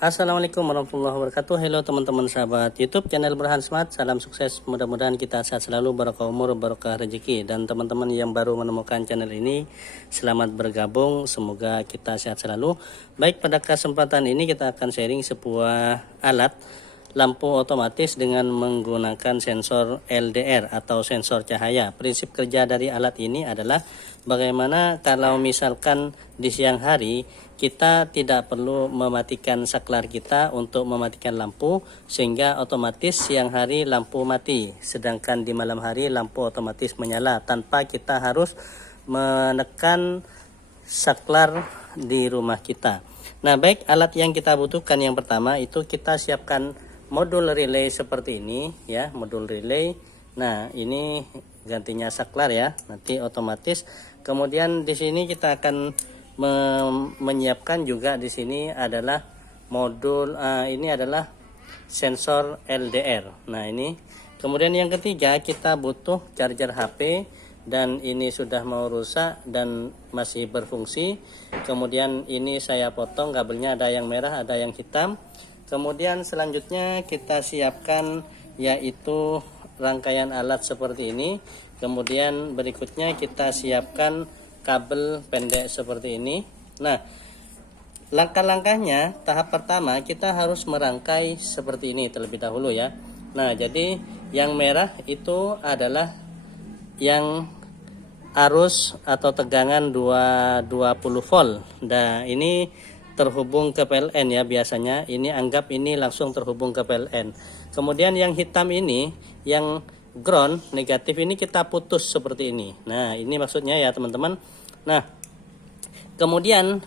Assalamualaikum warahmatullahi wabarakatuh. Halo teman-teman sahabat YouTube channel Burhan Smart. Salam sukses. Mudah-mudahan kita sehat selalu, barokah umur, barokah rezeki. Dan teman-teman yang baru menemukan channel ini, selamat bergabung. Semoga kita sehat selalu. Baik, pada kesempatan ini kita akan sharing sebuah alat lampu otomatis dengan menggunakan sensor LDR atau sensor cahaya. Prinsip kerja dari alat ini adalah bagaimana kalau misalkan di siang hari kita tidak perlu mematikan saklar kita untuk mematikan lampu, sehingga otomatis siang hari lampu mati, sedangkan di malam hari lampu otomatis menyala tanpa kita harus menekan saklar di rumah kita. Nah, baik, alat yang kita butuhkan yang pertama itu kita siapkan modul relay seperti ini ya, modul relay. Nah, ini gantinya saklar ya, nanti otomatis. Kemudian di sini kita akan menyiapkan juga di sini adalah modul ini adalah sensor LDR. Nah, ini. Kemudian yang ketiga kita butuh charger HP, dan ini sudah mau rusak dan masih berfungsi. Kemudian ini saya potong kabelnya, ada yang merah, ada yang hitam. Kemudian selanjutnya kita siapkan yaitu rangkaian alat seperti ini. Kemudian berikutnya kita siapkan kabel pendek seperti ini. Nah, langkah-langkahnya tahap pertama kita harus merangkai seperti ini terlebih dahulu ya. Nah, jadi yang merah itu adalah yang arus atau tegangan 20 volt. Nah, ini terhubung ke PLN ya, biasanya ini anggap ini langsung terhubung ke PLN. Kemudian yang hitam ini, yang ground negatif ini kita putus seperti ini. Nah, ini maksudnya ya teman-teman. Nah, kemudian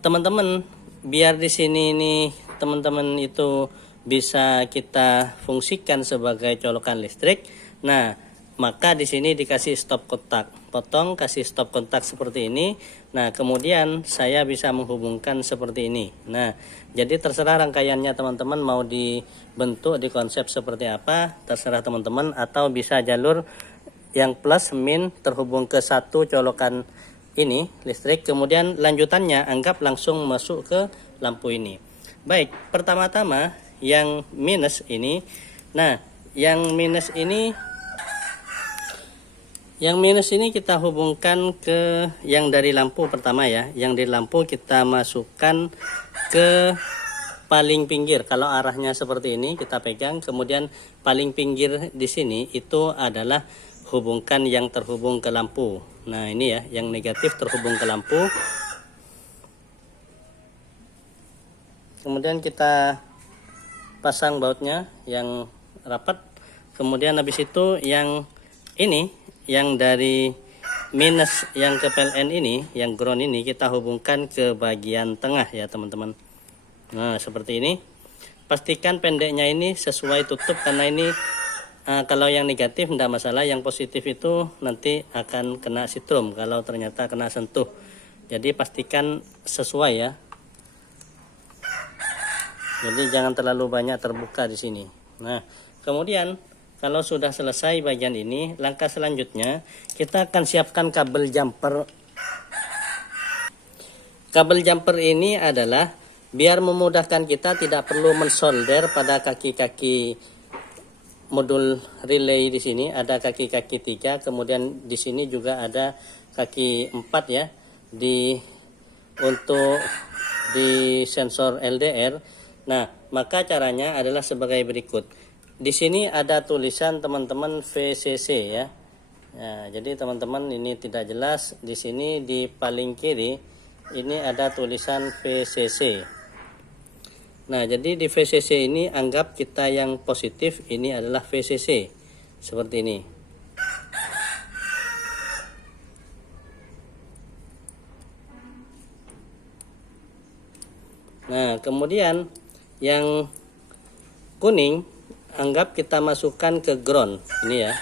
teman-teman biar di sini nih teman-teman itu bisa kita fungsikan sebagai colokan listrik. Nah, maka di sini dikasih stop kontak, potong, kasih stop kontak seperti ini. Nah, kemudian saya bisa menghubungkan seperti ini. Nah, jadi terserah rangkaiannya teman-teman mau dibentuk di konsep seperti apa, terserah teman-teman, atau bisa jalur yang plus min terhubung ke satu colokan ini listrik, kemudian lanjutannya anggap langsung masuk ke lampu ini. Baik, pertama-tama yang minus ini. Nah, yang minus ini kita hubungkan ke yang dari lampu pertama ya. Yang dari lampu kita masukkan ke paling pinggir. Kalau arahnya seperti ini kita pegang, kemudian paling pinggir di sini itu adalah hubungkan yang terhubung ke lampu. Nah, ini ya, yang negatif terhubung ke lampu. Kemudian kita pasang bautnya yang rapat. Kemudian habis itu yang ini, yang dari minus yang ke PLN ini, yang ground ini kita hubungkan ke bagian tengah ya teman-teman. Nah, seperti ini. Pastikan pendeknya ini sesuai tutup, karena ini kalau yang negatif tidak masalah, yang positif itu nanti akan kena sitrum kalau ternyata kena sentuh. Jadi pastikan sesuai ya. Jadi jangan terlalu banyak terbuka di sini. Nah, kemudian kalau sudah selesai bagian ini, langkah selanjutnya kita akan siapkan kabel jumper. Kabel jumper ini adalah biar memudahkan kita tidak perlu mensolder pada kaki-kaki modul relay. Di sini ada kaki-kaki 3, kemudian di sini juga ada kaki 4 ya. Untuk di sensor LDR. Nah, maka caranya adalah sebagai berikut. Di sini ada tulisan teman-teman VCC ya. Nah, jadi teman-teman ini tidak jelas. Di sini di paling kiri ini ada tulisan VCC. Nah, jadi di VCC ini anggap kita yang positif ini adalah VCC. Seperti ini. Nah, kemudian yang kuning anggap kita masukkan ke ground. Ini ya,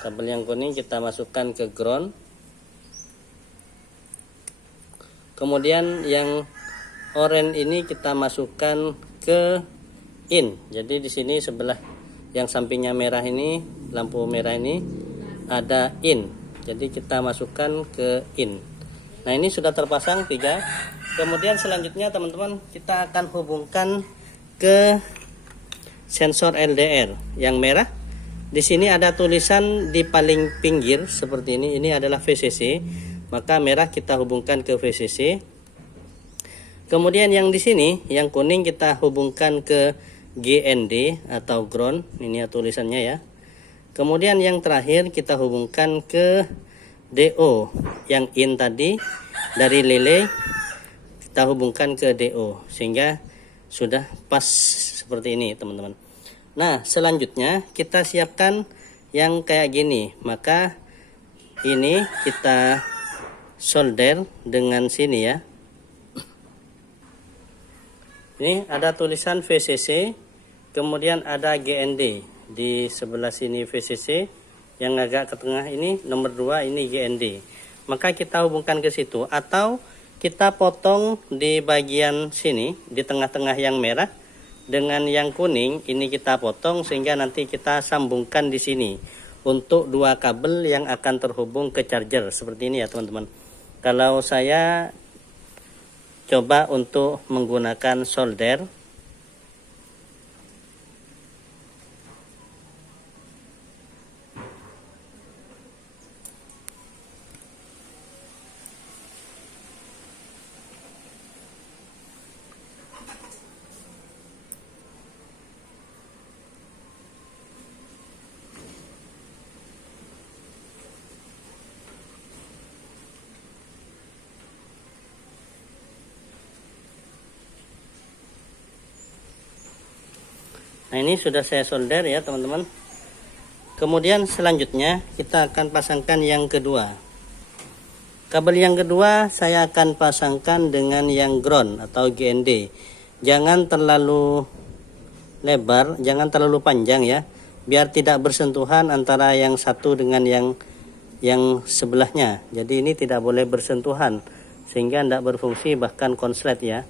kabel yang kuning kita masukkan ke ground. Kemudian yang oranye ini kita masukkan ke in. Jadi di sini sebelah yang sampingnya merah ini, lampu merah ini ada in. Jadi kita masukkan ke in. Nah, ini sudah terpasang 3. Kemudian selanjutnya teman-teman, kita akan hubungkan ke sensor LDR yang merah. Di sini ada tulisan di paling pinggir seperti ini. Ini adalah VCC. Maka merah kita hubungkan ke VCC. Kemudian yang di sini, yang kuning kita hubungkan ke GND atau ground. Ini ya tulisannya ya. Kemudian yang terakhir kita hubungkan ke DO yang in tadi dari relay. Kita hubungkan ke DO sehingga sudah pas seperti ini teman-teman. Nah selanjutnya kita siapkan yang kayak gini. Maka ini kita solder dengan sini ya. Ini ada tulisan VCC, kemudian ada GND di sebelah sini VCC, yang agak ke tengah ini nomor 2 ini GND. Maka kita hubungkan ke situ, atau kita potong di bagian sini di tengah-tengah yang merah dengan yang kuning ini kita potong sehingga nanti kita sambungkan di sini untuk 2 kabel yang akan terhubung ke charger seperti ini ya teman-teman. Kalau saya coba untuk menggunakan solder. Nah ini sudah saya solder ya teman-teman. Kemudian selanjutnya kita akan pasangkan yang kedua. Kabel yang kedua saya akan pasangkan dengan yang ground atau GND. Jangan terlalu lebar, jangan terlalu panjang ya, biar tidak bersentuhan antara yang satu dengan yang sebelahnya. Jadi ini tidak boleh bersentuhan sehingga tidak berfungsi bahkan konslet ya.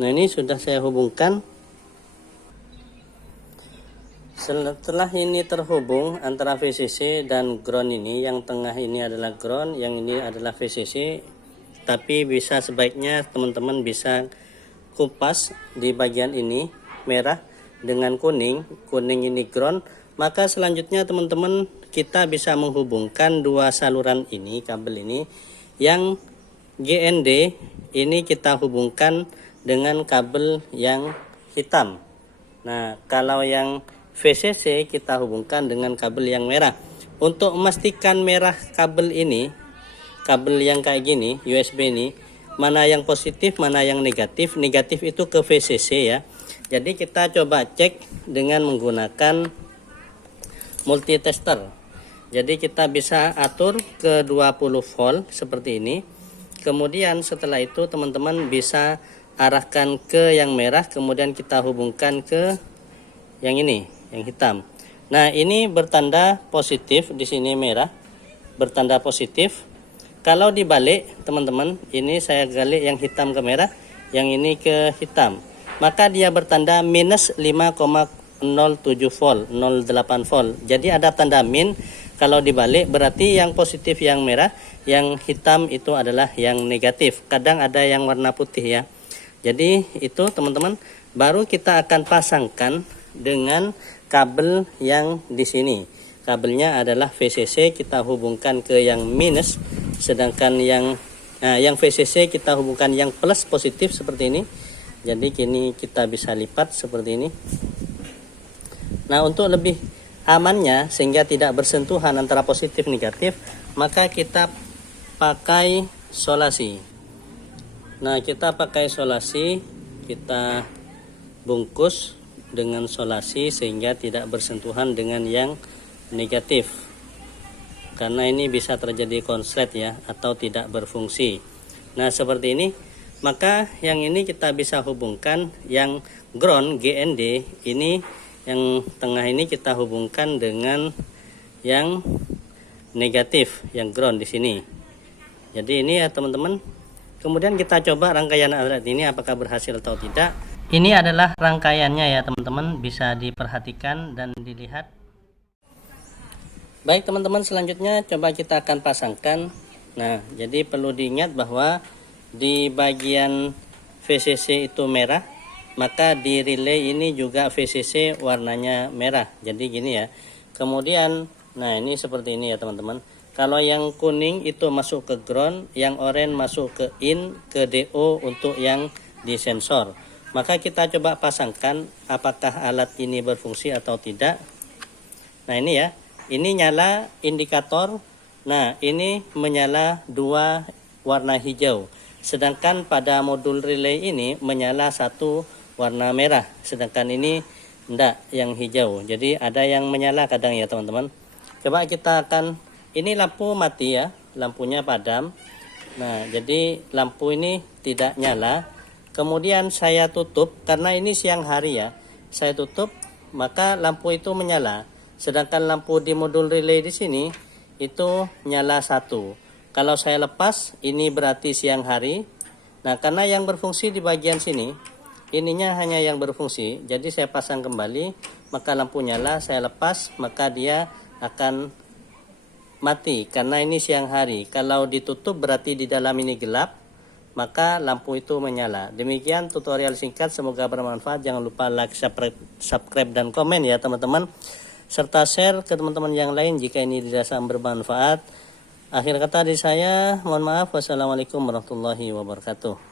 Nah ini sudah saya hubungkan. Setelah ini terhubung antara VCC dan ground ini, yang tengah ini adalah ground, yang ini adalah VCC. Tapi bisa sebaiknya teman-teman bisa kupas di bagian ini merah dengan kuning, kuning ini ground. Maka selanjutnya teman-teman kita bisa menghubungkan 2 saluran ini, kabel ini. Yang GND ini kita hubungkan dengan kabel yang hitam. Nah kalau yang VCC kita hubungkan dengan kabel yang merah. Untuk memastikan merah kabel ini, kabel yang kayak gini USB ini, mana yang positif mana yang negatif. Negatif itu ke VCC ya. Jadi kita coba cek dengan menggunakan multitester. Jadi kita bisa atur ke 20 volt seperti ini. Kemudian setelah itu teman-teman bisa arahkan ke yang merah, kemudian kita hubungkan ke yang ini, yang hitam. Nah, ini bertanda positif, di sini merah, bertanda positif. Kalau dibalik, teman-teman, ini saya balik yang hitam ke merah, yang ini ke hitam. Maka dia bertanda minus 5,07 volt, 08 volt. Jadi ada tanda min. Kalau dibalik berarti yang positif yang merah, yang hitam itu adalah yang negatif. Kadang ada yang warna putih ya. Jadi itu teman-teman, baru kita akan pasangkan dengan kabel yang di sini. Kabelnya adalah VCC, kita hubungkan ke yang minus, sedangkan yang VCC kita hubungkan yang plus positif seperti ini. Jadi kini kita bisa lipat seperti ini. Nah untuk lebih amannya sehingga tidak bersentuhan antara positif negatif, maka kita pakai solasi. Nah kita pakai solasi, kita bungkus dengan solasi sehingga tidak bersentuhan dengan yang negatif, karena ini bisa terjadi konslet ya, atau tidak berfungsi. Nah seperti ini. Maka yang ini kita bisa hubungkan yang ground GND ini, yang tengah ini kita hubungkan dengan yang negatif, yang ground di sini. jadi ini ya teman-teman. Kemudian kita coba rangkaian alat ini apakah berhasil atau tidak. Ini adalah rangkaiannya ya teman-teman, bisa diperhatikan dan dilihat. Baik teman-teman, selanjutnya coba kita akan pasangkan. Nah, jadi perlu diingat bahwa di bagian VCC itu merah, maka di relay ini juga VCC warnanya merah. Jadi gini ya. Kemudian, nah ini seperti ini ya teman-teman. Kalau yang kuning itu masuk ke ground, yang oranye masuk ke in, ke DO untuk yang di sensor. Maka kita coba pasangkan apakah alat ini berfungsi atau tidak. Nah ini ya, ini nyala indikator. Nah ini menyala 2 warna hijau. Sedangkan pada modul relay ini menyala 1 warna merah. Sedangkan ini enggak, yang hijau. Jadi ada yang menyala kadang ya teman-teman. Coba kita akan, ini lampu mati ya, lampunya padam. Nah jadi lampu ini tidak nyala. Kemudian saya tutup karena ini siang hari ya. Saya tutup, maka lampu itu menyala. Sedangkan lampu di modul relay di sini itu nyala 1. Kalau saya lepas, ini berarti siang hari. Nah, karena yang berfungsi di bagian sini, ininya hanya yang berfungsi. Jadi saya pasang kembali, maka lampu nyala. Saya lepas, maka dia akan mati karena ini siang hari. Kalau ditutup berarti di dalam ini gelap, maka lampu itu menyala. Demikian tutorial singkat, semoga bermanfaat. Jangan lupa like, subscribe dan komen ya teman-teman, serta share ke teman-teman yang lain jika ini dirasa bermanfaat. Akhir kata dari saya, mohon maaf. Wassalamualaikum warahmatullahi wabarakatuh.